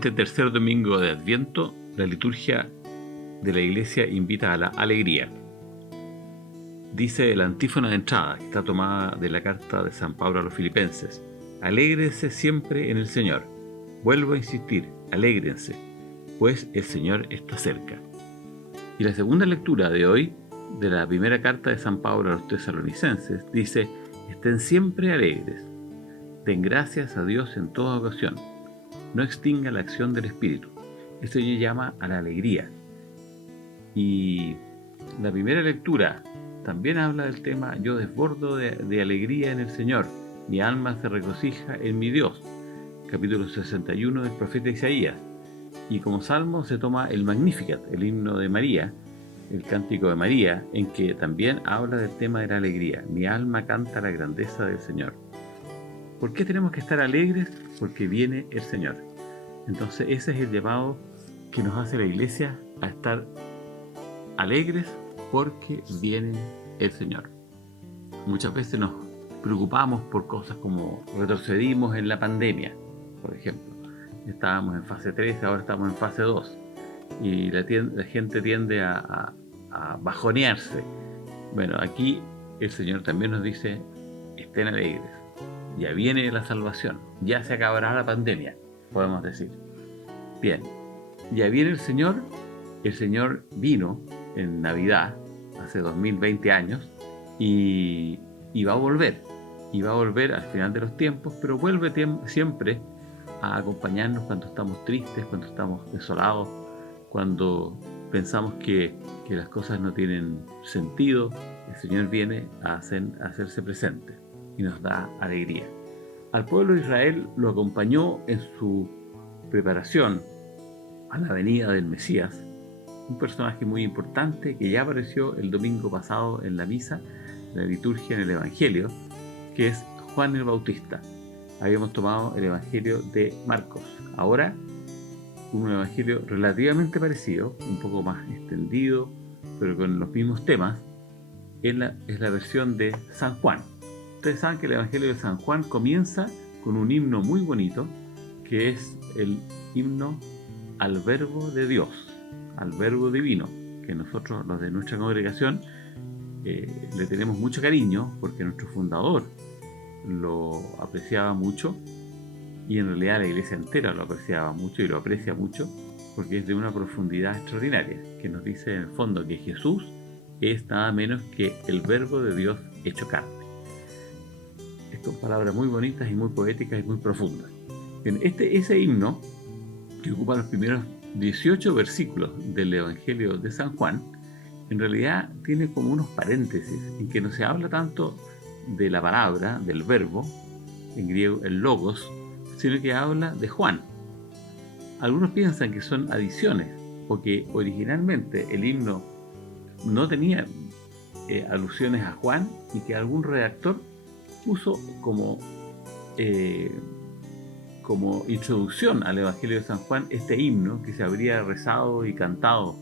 este tercer domingo de Adviento, la liturgia de la Iglesia invita a la alegría. Dice la antífona de entrada, que está tomada de la carta de San Pablo a los Filipenses: alégrense siempre en el Señor. Vuelvo a insistir, alégrense, pues el Señor está cerca. Y la segunda lectura de hoy, de la primera carta de San Pablo a los Tesalonicenses, dice: estén siempre alegres, den gracias a Dios en toda ocasión, no extinga la acción del Espíritu. Esto ya llama a la alegría. Y la primera lectura también habla del tema: yo desbordo de alegría en el Señor, mi alma se regocija en mi Dios. Capítulo 61 del profeta Isaías. Y como salmo se toma el Magnificat, el himno de María, el cántico de María, en que también habla del tema de la alegría. Mi alma canta la grandeza del Señor. ¿Por qué tenemos que estar alegres? Porque viene el Señor. Entonces ese es el llamado que nos hace la Iglesia, a estar alegres porque viene el Señor. Muchas veces nos preocupamos por cosas como retrocedimos en la pandemia, por ejemplo. Estábamos en fase 3, ahora estamos en fase 2. Y la gente tiende a bajonearse. Bueno, aquí el Señor también nos dice: estén alegres. Ya viene la salvación, ya se acabará la pandemia, podemos decir. Bien, ya viene el Señor vino en Navidad, hace 2020 años, y va a volver al final de los tiempos, pero vuelve siempre a acompañarnos cuando estamos tristes, cuando estamos desolados, cuando pensamos que las cosas no tienen sentido. El Señor viene a hacerse presente y nos da alegría. Al pueblo de Israel lo acompañó en su preparación a la venida del Mesías, un personaje muy importante que ya apareció el domingo pasado en la misa, en la liturgia, en el Evangelio, que es Juan el Bautista. Habíamos tomado el Evangelio de Marcos. Ahora, un Evangelio relativamente parecido, un poco más extendido, pero con los mismos temas, es la versión de San Juan. Ustedes saben que el Evangelio de San Juan comienza con un himno muy bonito, que es el himno al Verbo de Dios, al Verbo Divino, que nosotros, los de nuestra congregación, le tenemos mucho cariño, porque nuestro fundador lo apreciaba mucho, y en realidad la iglesia entera lo apreciaba mucho y lo aprecia mucho, porque es de una profundidad extraordinaria, que nos dice en el fondo que Jesús es nada menos que el Verbo de Dios hecho carne. Estas son palabras muy bonitas y muy poéticas y muy profundas. Bien, ese himno, que ocupa los primeros 18 versículos del Evangelio de San Juan, en realidad tiene como unos paréntesis en que no se habla tanto de la palabra, del verbo, en griego el logos, sino que habla de Juan. Algunos piensan que son adiciones, o que originalmente el himno no tenía alusiones a Juan, y que algún redactor puso como introducción al Evangelio de San Juan este himno que se habría rezado y cantado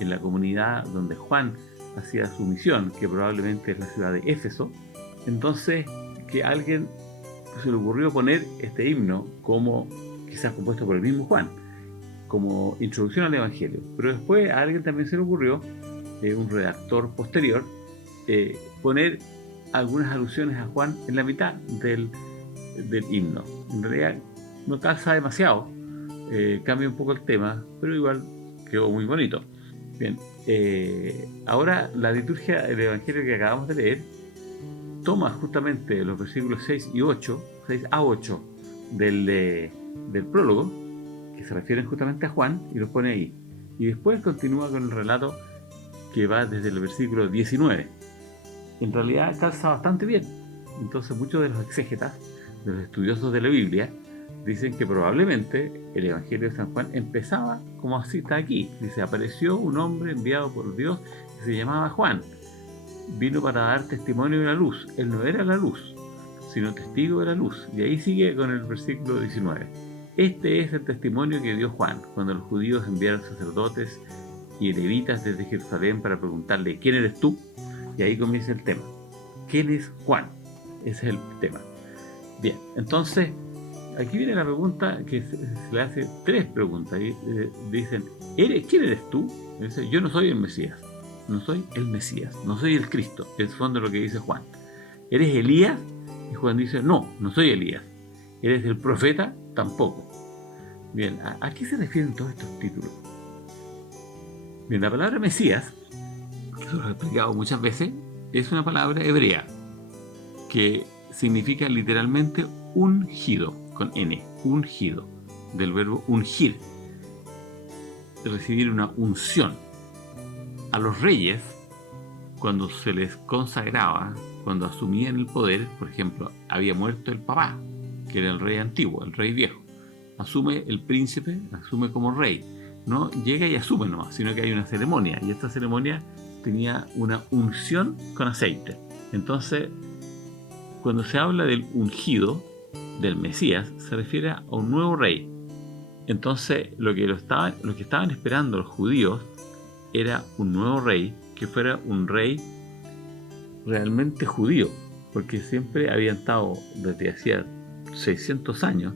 en la comunidad donde Juan hacía su misión, que probablemente es la ciudad de Éfeso. Entonces, que a alguien se le ocurrió poner este himno, como quizás compuesto por el mismo Juan, como introducción al Evangelio. Pero después a alguien también se le ocurrió, un redactor posterior, poner algunas alusiones a Juan en la mitad del himno. En realidad no calza demasiado, cambia un poco el tema, pero igual quedó muy bonito. Bien, ahora la liturgia del Evangelio que acabamos de leer toma justamente los versículos 6 a 8 del prólogo, que se refieren justamente a Juan, y los pone ahí. Y después continúa con el relato que va desde el versículo 19. En realidad calza bastante bien. Entonces muchos de los exégetas, de los estudiosos de la Biblia, dicen que probablemente el Evangelio de San Juan empezaba como así está aquí. Dice: apareció un hombre enviado por Dios que se llamaba Juan. Vino para dar testimonio de la luz. Él no era la luz, sino testigo de la luz. Y ahí sigue con el versículo 19. Este es el testimonio que dio Juan, cuando los judíos enviaron sacerdotes y levitas desde Jerusalén para preguntarle: ¿quién eres tú? Y ahí comienza el tema. ¿Quién es Juan? Ese es el tema. Bien, entonces aquí viene la pregunta que se le hace 3 preguntas. Y dicen, ¿quién eres tú? Y dice, yo no soy el Mesías, no soy el Mesías, no soy el Cristo. Es el fondo de lo que dice Juan. ¿Eres Elías? Y Juan dice, no soy Elías. ¿Eres el profeta? Tampoco. Bien, ¿a qué se refieren todos estos títulos? Bien, la palabra Mesías, que eso lo he explicado muchas veces, es una palabra hebrea que significa literalmente ungido, con N, ungido, del verbo ungir, recibir una unción. A los reyes, cuando se les consagraba, cuando asumían el poder, por ejemplo, había muerto el papá, que era el rey antiguo, el rey viejo, asume el príncipe, asume como rey, no llega y asume nomás, sino que hay una ceremonia, y esta ceremonia tenía una unción con aceite. Entonces, cuando se habla del ungido, del Mesías, se refiere a un nuevo rey. Entonces, lo que estaban esperando los judíos era un nuevo rey, que fuera un rey realmente judío, porque siempre habían estado, desde hacía 600 años,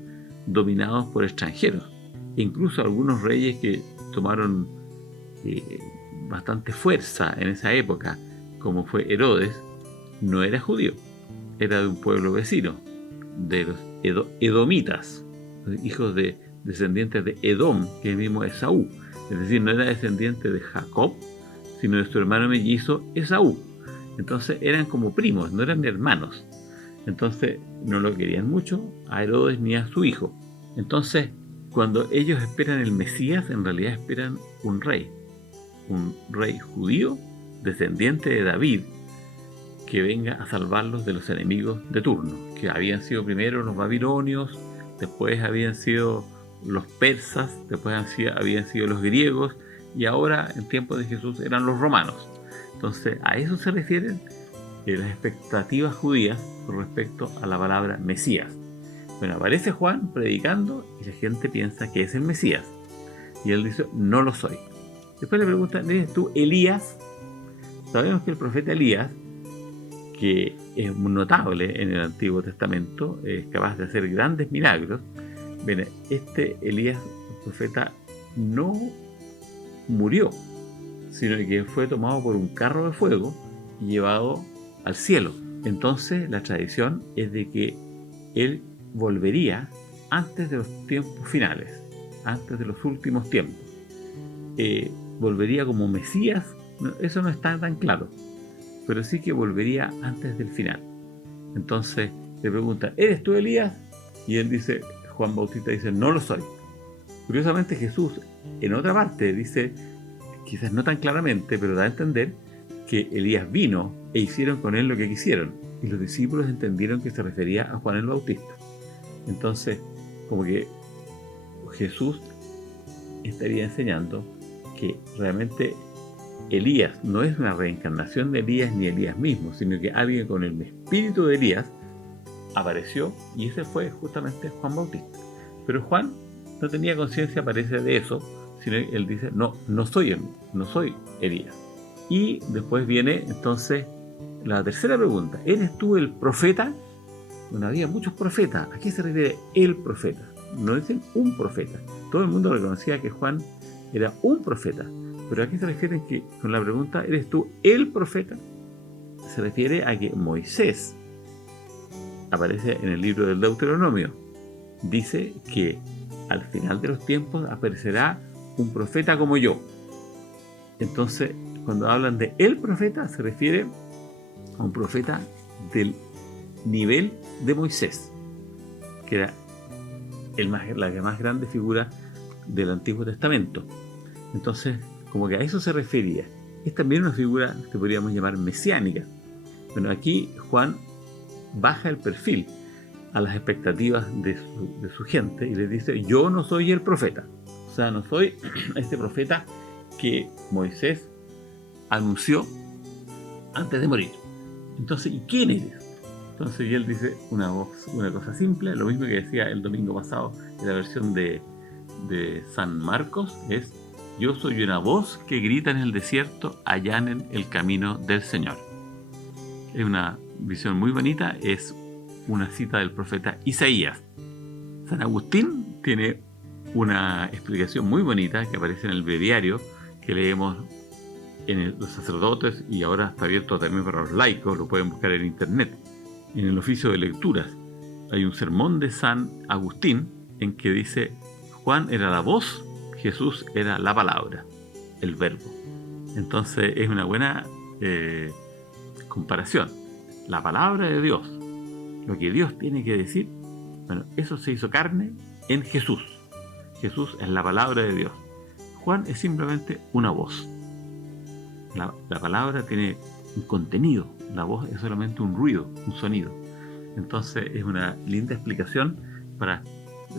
dominados por extranjeros. E incluso algunos reyes que tomaron bastante fuerza en esa época, como fue Herodes, no era judío, era de un pueblo vecino, de los edomitas, hijos de descendientes de Edom, que es el mismo Esaú. Es decir, no era descendiente de Jacob, sino de su hermano mellizo Esaú. Entonces eran como primos, no eran hermanos. Entonces no lo querían mucho a Herodes ni a su hijo. Entonces, cuando ellos esperan el Mesías, en realidad esperan un rey judío, descendiente de David, que venga a salvarlos de los enemigos de turno, que habían sido primero los babilonios, después habían sido los persas, después habían sido los griegos, y ahora en tiempos de Jesús eran los romanos. Entonces a eso se refieren las expectativas judías con respecto a la palabra Mesías. Bueno, aparece Juan predicando y la gente piensa que es el Mesías, y él dice, no lo soy. Después le preguntan, ¿eres tú Elías? Sabemos que el profeta Elías, que es muy notable en el Antiguo Testamento, es capaz de hacer grandes milagros. Bien, este Elías, el profeta, no murió, sino que fue tomado por un carro de fuego y llevado al cielo. Entonces la tradición es de que él volvería antes de los tiempos finales, antes de los últimos tiempos. Volvería como Mesías, eso no está tan claro, pero sí que volvería antes del final. Entonces le preguntan, ¿eres tú Elías? Y él dice, Juan Bautista dice, no lo soy. Curiosamente Jesús en otra parte dice, quizás no tan claramente, pero da a entender que Elías vino e hicieron con él lo que quisieron, y los discípulos entendieron que se refería a Juan el Bautista. Entonces, como que Jesús estaría enseñando que realmente Elías no es una reencarnación de Elías ni Elías mismo, sino que alguien con el espíritu de Elías apareció, y ese fue justamente Juan Bautista. Pero Juan no tenía conciencia, parece, de eso, sino que él dice, no soy Elías. Y después viene entonces la tercera pregunta, ¿eres tú el profeta? Bueno, había muchos profetas. ¿A qué se refiere el profeta? No dicen un profeta. Todo el mundo reconocía que Juan era un profeta. Pero ¿a qué se refieren que con la pregunta, ¿eres tú el profeta? Se refiere a que Moisés, aparece en el libro del Deuteronomio, dice que al final de los tiempos aparecerá un profeta como yo. Entonces, cuando hablan de el profeta, se refiere a un profeta del nivel de Moisés, que era la más grande figura del Antiguo Testamento. Entonces, como que a eso se refería. Es también una figura que podríamos llamar mesiánica. Bueno, aquí Juan baja el perfil a las expectativas de su gente y les dice, yo no soy el profeta. O sea, no soy este profeta que Moisés anunció antes de morir. Entonces, ¿y quién eres? Entonces, y él dice una cosa simple, lo mismo que decía el domingo pasado en la versión de San Marcos, es, yo soy una voz que grita en el desierto, allanen el camino del Señor. Es una visión muy bonita, es una cita del profeta Isaías. San Agustín tiene una explicación muy bonita que aparece en el breviario que leemos en los sacerdotes y ahora está abierto también para los laicos, lo pueden buscar en internet. En el oficio de lecturas hay un sermón de San Agustín en que dice: Juan era la voz, Jesús era la palabra, el verbo. Entonces es una buena comparación. La palabra de Dios, lo que Dios tiene que decir, bueno, eso se hizo carne en Jesús. Jesús es la palabra de Dios. Juan es simplemente una voz. La palabra tiene un contenido, la voz es solamente un ruido, un sonido. Entonces es una linda explicación para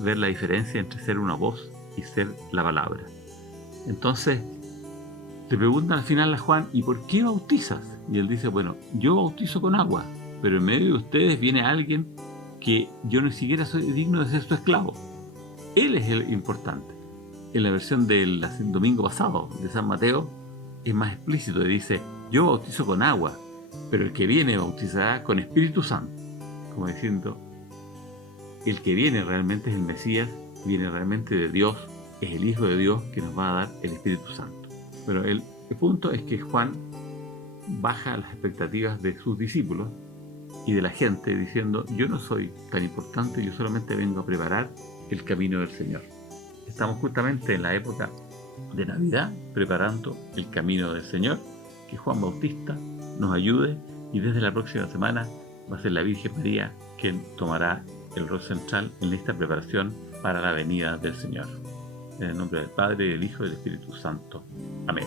ver la diferencia entre ser una voz y ser la palabra. Entonces le preguntan al final a Juan: ¿y por qué bautizas? Y él dice: bueno, yo bautizo con agua, pero en medio de ustedes viene alguien que yo ni siquiera soy digno de ser su esclavo. Él es el importante. En la versión del domingo pasado de San Mateo es más explícito y dice: yo bautizo con agua, pero el que viene bautizará con Espíritu Santo. Como diciendo, el que viene realmente es el Mesías, viene realmente de Dios, es el Hijo de Dios que nos va a dar el Espíritu Santo. Pero el punto es que Juan baja las expectativas de sus discípulos y de la gente diciendo: yo no soy tan importante, yo solamente vengo a preparar el camino del Señor. Estamos justamente en la época de Navidad preparando el camino del Señor. Que Juan Bautista nos ayude, y desde la próxima semana va a ser la Virgen María quien tomará el rol central en esta preparación para la venida del Señor. En el nombre del Padre, del Hijo y del Espíritu Santo. Amén.